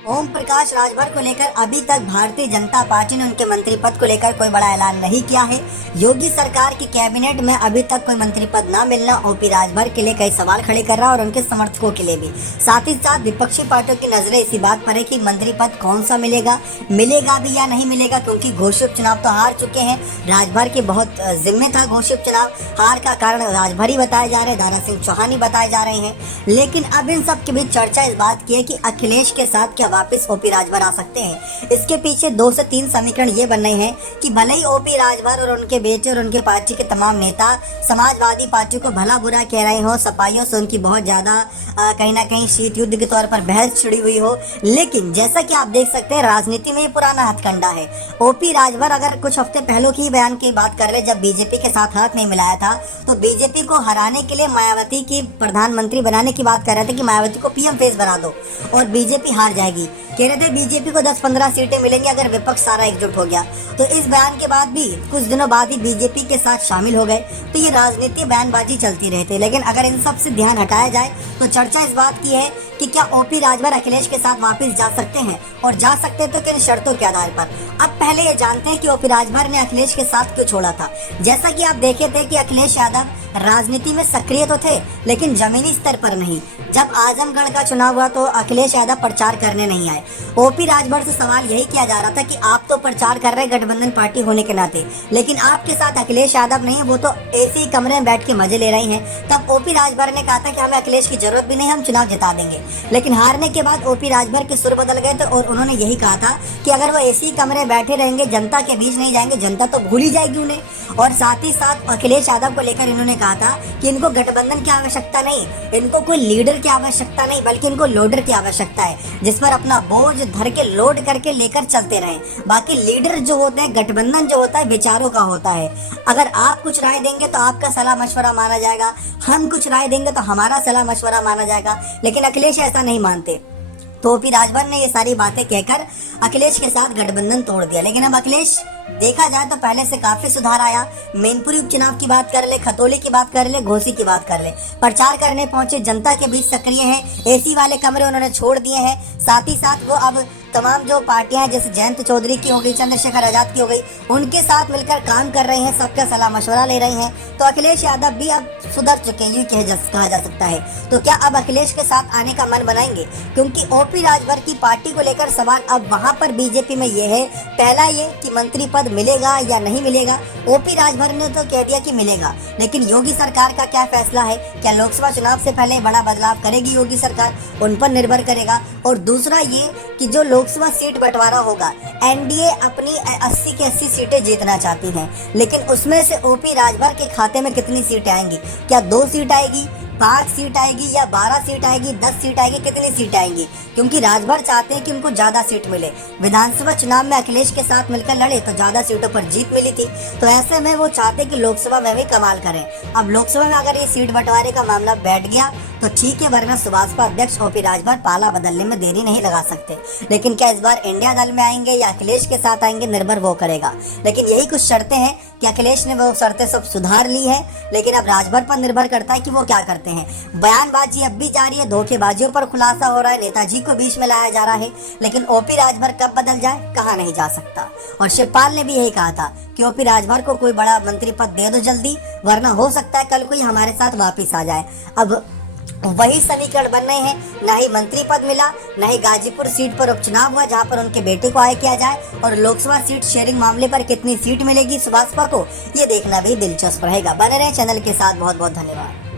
ओम प्रकाश राजभर को लेकर अभी तक भारतीय जनता पार्टी ने उनके मंत्री पद को लेकर कोई बड़ा ऐलान नहीं किया है। योगी सरकार की कैबिनेट में अभी तक कोई मंत्री पद न मिलना ओपी राजभर के लिए कई सवाल खड़े कर रहा है और उनके समर्थकों के लिए भी। साथ ही साथ विपक्षी पार्टियों की नजरें इसी बात पर है कि मंत्री पद कौन सा मिलेगा भी या नहीं मिलेगा, क्योंकि घोषित चुनाव तो हार चुके हैं। राजभर की बहुत जिम्मे था घोषित चुनाव, हार का कारण राजभर ही बताए जा रहे हैं, दारा सिंह चौहान ही बताए जा रहे हैं। लेकिन अब इन सब के बीच चर्चा इस बात की है कि अखिलेश के साथ क्या वापस ओपी राजभर आ सकते हैं। इसके पीछे 2 से 3 समीकरण ये बन रहे हैं कि भले ही ओपी राजभर और उनके बेटे और उनके पार्टी के तमाम नेता समाजवादी पार्टी को भला बुरा कह रहे हो, सपाइयों से उनकी बहुत ज्यादा कहीं ना कहीं शीत युद्ध के तौर पर बहस छिड़ी हुई हो, लेकिन जैसा कि आप देख सकते हैं राजनीति में ये पुराना हथकंडा है। ओपी राजभर अगर कुछ हफ्ते पहले की बयान की बात कर ले, जब बीजेपी के साथ हाथ नहीं मिलाया था तो बीजेपी को हराने के लिए मायावती की प्रधानमंत्री बनाने की बात कर रहे थे कि मायावती को पीएम फेस बना दो और बीजेपी हार जाएगी। कह रहे थे बीजेपी को 10-15 सीटें मिलेंगी अगर विपक्ष सारा एकजुट हो गया। तो इस बयान के बाद भी कुछ दिनों बाद ही बीजेपी के साथ शामिल हो गए। तो ये राजनीति बयानबाजी चलती रहती है। लेकिन अगर इन सब से ध्यान हटाया जाए तो चर्चा इस बात की है कि क्या ओपी राजभर अखिलेश के साथ वापस जा सकते हैं और जा सकते हैं तो किन शर्तों के आधार पर। अब पहले ये जानते हैं कि ओपी राजभर ने अखिलेश के साथ क्यों छोड़ा था। जैसा कि आप देखे थे कि अखिलेश यादव राजनीति में सक्रिय तो थे लेकिन जमीनी स्तर पर नहीं। जब आजमगढ़ का चुनाव हुआ तो अखिलेश यादव प्रचार करने नहीं आए। ओपी राजभर से सवाल यही किया जा रहा था कि आप तो प्रचार कर रहे गठबंधन पार्टी होने के नाते, लेकिन आपके साथ अखिलेश यादव नहीं, वो तो एसी कमरे में बैठ के मजे ले रहे हैं। तब ओपी राजभर ने कहा था कि हमें अखिलेश की जरूरत भी नहीं, हम चुनाव जिता देंगे। लेकिन हारने के बाद ओपी राजभर के सुर बदल गए थे और उन्होंने यही कहा था कि अगर वो एसी कमरे बैठे रहेंगे, जनता के बीच नहीं जाएंगे, जनता तो भूल ही जाएगी उन्हें। और साथ ही साथ अखिलेश यादव को लेकर इन्होंने कहा था कि इनको गठबंधन की आवश्यकता नहीं, इनको कोई लीडर की आवश्यकता नहीं, बल्कि इनको लोडर की आवश्यकता है जिस पर अपना बोझ धर के लोड करके लेकर चलते रहें। बाकी लीडर जो होते हैं, गठबंधन जो होता है विचारों का होता है। अगर आप कुछ राय देंगे तो आपका सलाह मशवरा माना जाएगा, हम कुछ राय देंगे तो हमारा सलाह मशवरा माना जाएगा। लेकिन अखिलेश ऐसा नहीं मानते। तो ओपी राजभर ने ये सारी बातें कहकर अखिलेश के साथ गठबंधन तोड़ दिया। लेकिन अब अखिलेश देखा जाए तो पहले से काफी सुधार आया। मैनपुरी उपचुनाव की बात कर ले, खतौली की बात कर ले, घोसी की बात कर ले, प्रचार करने पहुंचे, जनता के बीच सक्रिय हैं, एसी वाले कमरे उन्होंने छोड़ दिए हैं। साथ ही साथ वो अब तमाम जो पार्टियां हैं जैसे जयंत चौधरी की हो गई, चंद्रशेखर आजाद की हो गई, उनके साथ मिलकर काम कर रहे हैं, सबका सलाह मशवरा ले रहे हैं। तो अखिलेश यादव भी अब सुधर चुके हैं, यूं कहा जा सकता है। तो क्या अब अखिलेश के साथ आने का मन बनाएंगे? क्योंकि ओपी राजभर की पार्टी को लेकर सवाल अब वहां पर बीजेपी में ये है, पहला ये कि मंत्री पद मिलेगा या नहीं मिलेगा। ओपी राजभर ने तो कह दिया कि मिलेगा, लेकिन योगी सरकार का क्या फैसला है? क्या लोकसभा चुनाव से पहले बड़ा बदलाव करेगी योगी सरकार? उन पर निर्भर करेगा। और दूसरा ये कि जो लोकसभा सीट बंटवारा होगा, एनडीए अपनी 80 की 80 सीटें जीतना चाहती हैं, लेकिन उसमें से ओपी राजभर के खाते में कितनी सीटें आएंगी? क्या 2 सीट आएगी, 5 सीट आएगी या 12 सीट आएगी, 10 सीट आएगी, कितनी सीट आएंगी? क्योंकि राजभर चाहते हैं कि उनको ज्यादा सीट मिले। विधानसभा चुनाव में अखिलेश के साथ मिलकर लड़े तो ज्यादा सीटों पर जीत मिली थी, तो ऐसे में वो चाहते कि लोकसभा में भी कमाल करें। अब लोकसभा में अगर ये सीट बंटवारे का मामला बैठ गया तो ठीक है, वरना सुभाषपा अध्यक्ष ओपी राजभर पाला बदलने में देरी नहीं लगा सकते। लेकिन क्या इस बार इंडिया दल में आएंगे या अखिलेश के साथ आएंगे, निर्भर वो करेगा। लेकिन यही कुछ शर्तें हैं कि अखिलेश ने वो शर्तें सब सुधार ली है, लेकिन अब राजभर पर निर्भर करता है कि वो क्या करते हैं। बयानबाजी अब भी जारी है, धोखेबाजियों पर खुलासा हो रहा है, नेताजी को बीच में लाया जा रहा है, लेकिन ओपी राजभर कब बदल जाए कहा नहीं जा सकता। और शिवपाल ने भी यही कहा था कि ओपी राजभर को कोई बड़ा मंत्री पद दे दो जल्दी, वरना हो सकता है कल कोई हमारे साथ वापिस आ जाए। अब वही समीकरण बन रहे हैं, ना ही मंत्री पद मिला, ना ही गाजीपुर सीट पर उपचुनाव हुआ जहां पर उनके बेटे को आय किया जाए, और लोकसभा सीट शेयरिंग मामले पर कितनी सीट मिलेगी सुभाषपा को, ये देखना भी दिलचस्प रहेगा। बने रहे चैनल के साथ। बहुत बहुत धन्यवाद।